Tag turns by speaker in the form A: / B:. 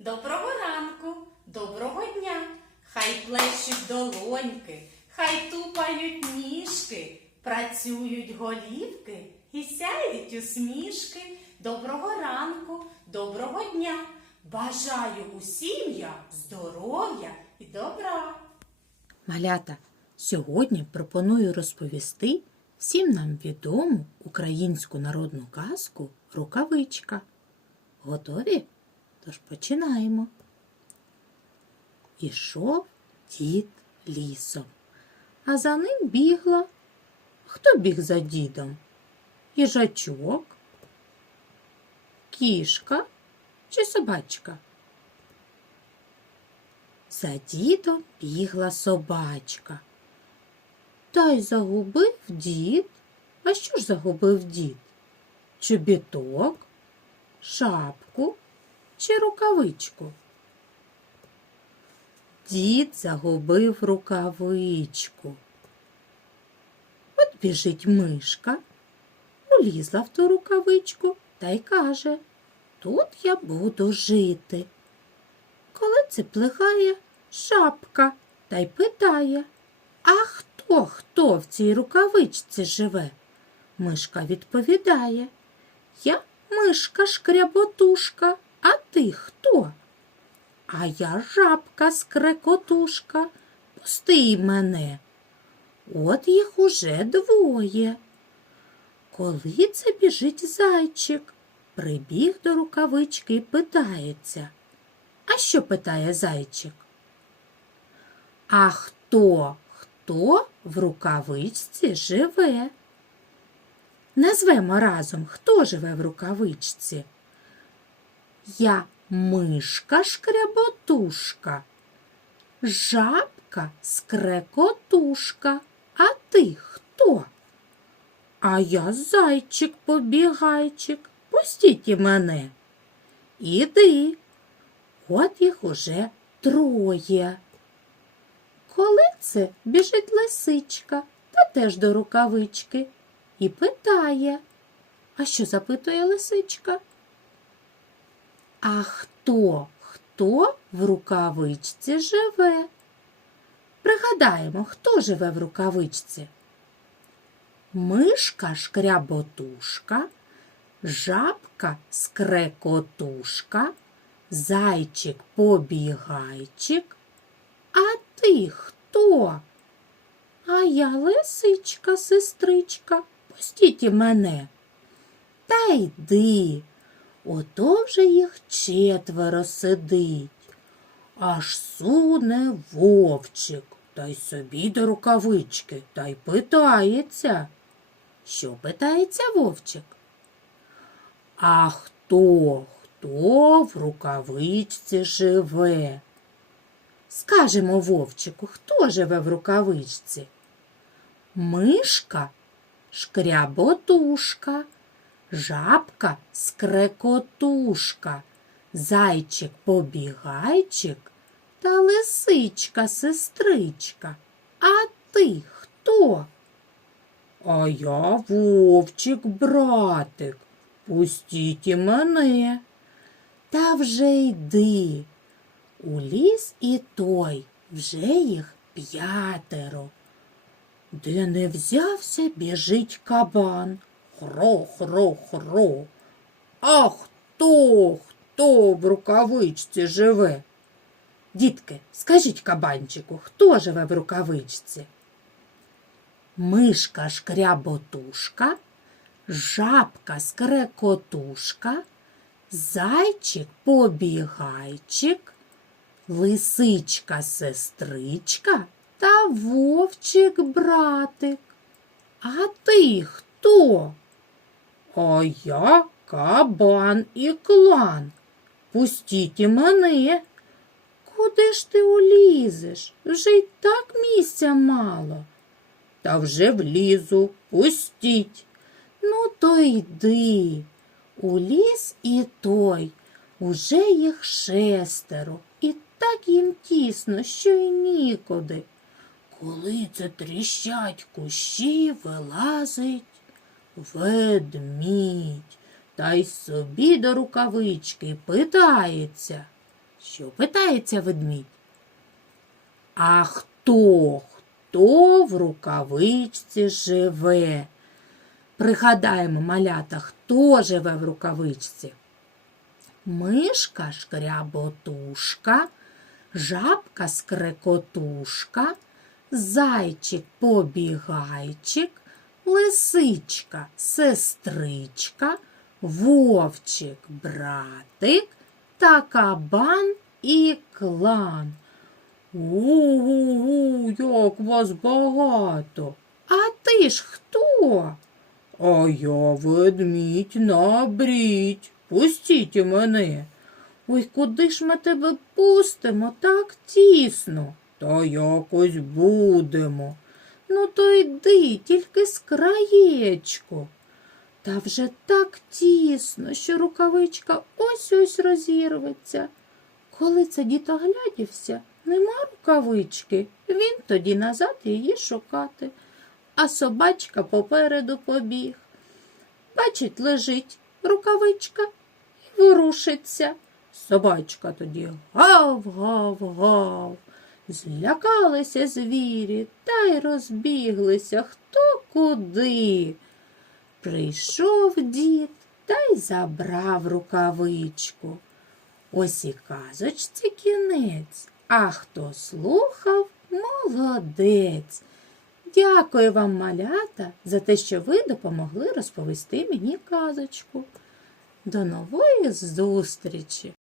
A: Доброго ранку, доброго дня. Хай плещуть долоньки, хай тупають ніжки, працюють голівки і сяють усмішки. Доброго ранку, доброго дня. Бажаю усім я здоров'я і добра.
B: Малята, сьогодні пропоную розповісти всім нам відому українську народну казку Рукавичка. Готові? Тож починаємо. Ішов дід лісом, а за ним бігла. Хто біг за дідом? Їжачок, кішка чи собачка? За дідом бігла собачка. Та й загубив дід. А що ж загубив дід? Чобіток, шапку чи рукавичку? Дід загубив рукавичку. От біжить мишка, улізла в ту рукавичку та й каже, тут я буду жити. Коли це плигає шапка та й питає, а хто хто в цій рукавичці живе? Мишка відповідає, я мишка шкряботушка, ти хто? А я жабка скрекотушка, пусти мене. От їх уже двоє. Коли це біжить зайчик, прибіг до рукавички і питається. А що питає зайчик? А хто, хто в рукавичці живе? Назвемо разом, хто живе в рукавичці. Я мишка шкряботушка, жабка скрекотушка. А ти хто? А я зайчик побігайчик. Пустіть і мене. Іди. От їх уже троє. Коли це біжить лисичка та теж до рукавички і питає. А що запитує лисичка? А хто, хто в рукавичці живе? Пригадаємо, хто живе в рукавичці? Мишка шкряботушка, жабка скрекотушка, зайчик побігайчик. А ти хто? А я лисичка, сестричка, пустіть і мене. Та йди, ото вже їх четверо сидить. Аж суне вовчик, та й собі до рукавички, та й питається. Що питається вовчик? А хто, хто в рукавичці живе? Скажемо вовчику, хто живе в рукавичці? Мишка шкряботушка, жабка скрекотушка, зайчик побігайчик та лисичка сестричка. А ти хто? А я вовчик, братик, пустіть і мене. Та вже йди. У ліс і той вже їх п'ятеро. Де не взявся, біжить кабан. Хро, хро, хро. А хто, хто в рукавичці живе? Дітки, скажіть кабанчику, хто живе в рукавичці? Мишка шкряботушка, жабка скрекотушка, зайчик побігайчик, лисичка сестричка та вовчик братик. А ти хто? А я кабан і клан. Пустіть і мене. Куди ж ти улізеш? Вже й так місця мало. Та вже влізу, пустіть. Ну, то йди. У ліс і той, уже їх шестеро, і так їм тісно, що й нікуди. Коли це тріщать кущі, вилазить ведмідь, та й собі до рукавички питається. Що питається ведмідь? А хто, хто в рукавичці живе? Пригадаємо, малята, хто живе в рукавичці? Мишка шкряботушка, жабка скрекотушка, зайчик побігайчик, лисичка сестричка, вовчик братик та кабан і клан. У-у-у, як вас багато. А ти ж хто? А я ведмідь набріть. Пустіть мене. Ой, куди ж ми тебе пустимо так тісно? Та якось будемо. Ну, то йди, тільки з краєчку. Та вже так тісно, що рукавичка ось ось розірветься. Коли це дід оглядівся, нема рукавички, він тоді назад її шукати, а собачка попереду побіг. Бачить, лежить рукавичка і ворушиться. Собачка тоді гав, гав, гав. Злякалися звірі та й розбіглися хто куди. Прийшов дід та й забрав рукавичку. Ось і казочці кінець, а хто слухав, молодець. Дякую вам, малята, за те, що ви допомогли розповісти мені казочку. До нової зустрічі!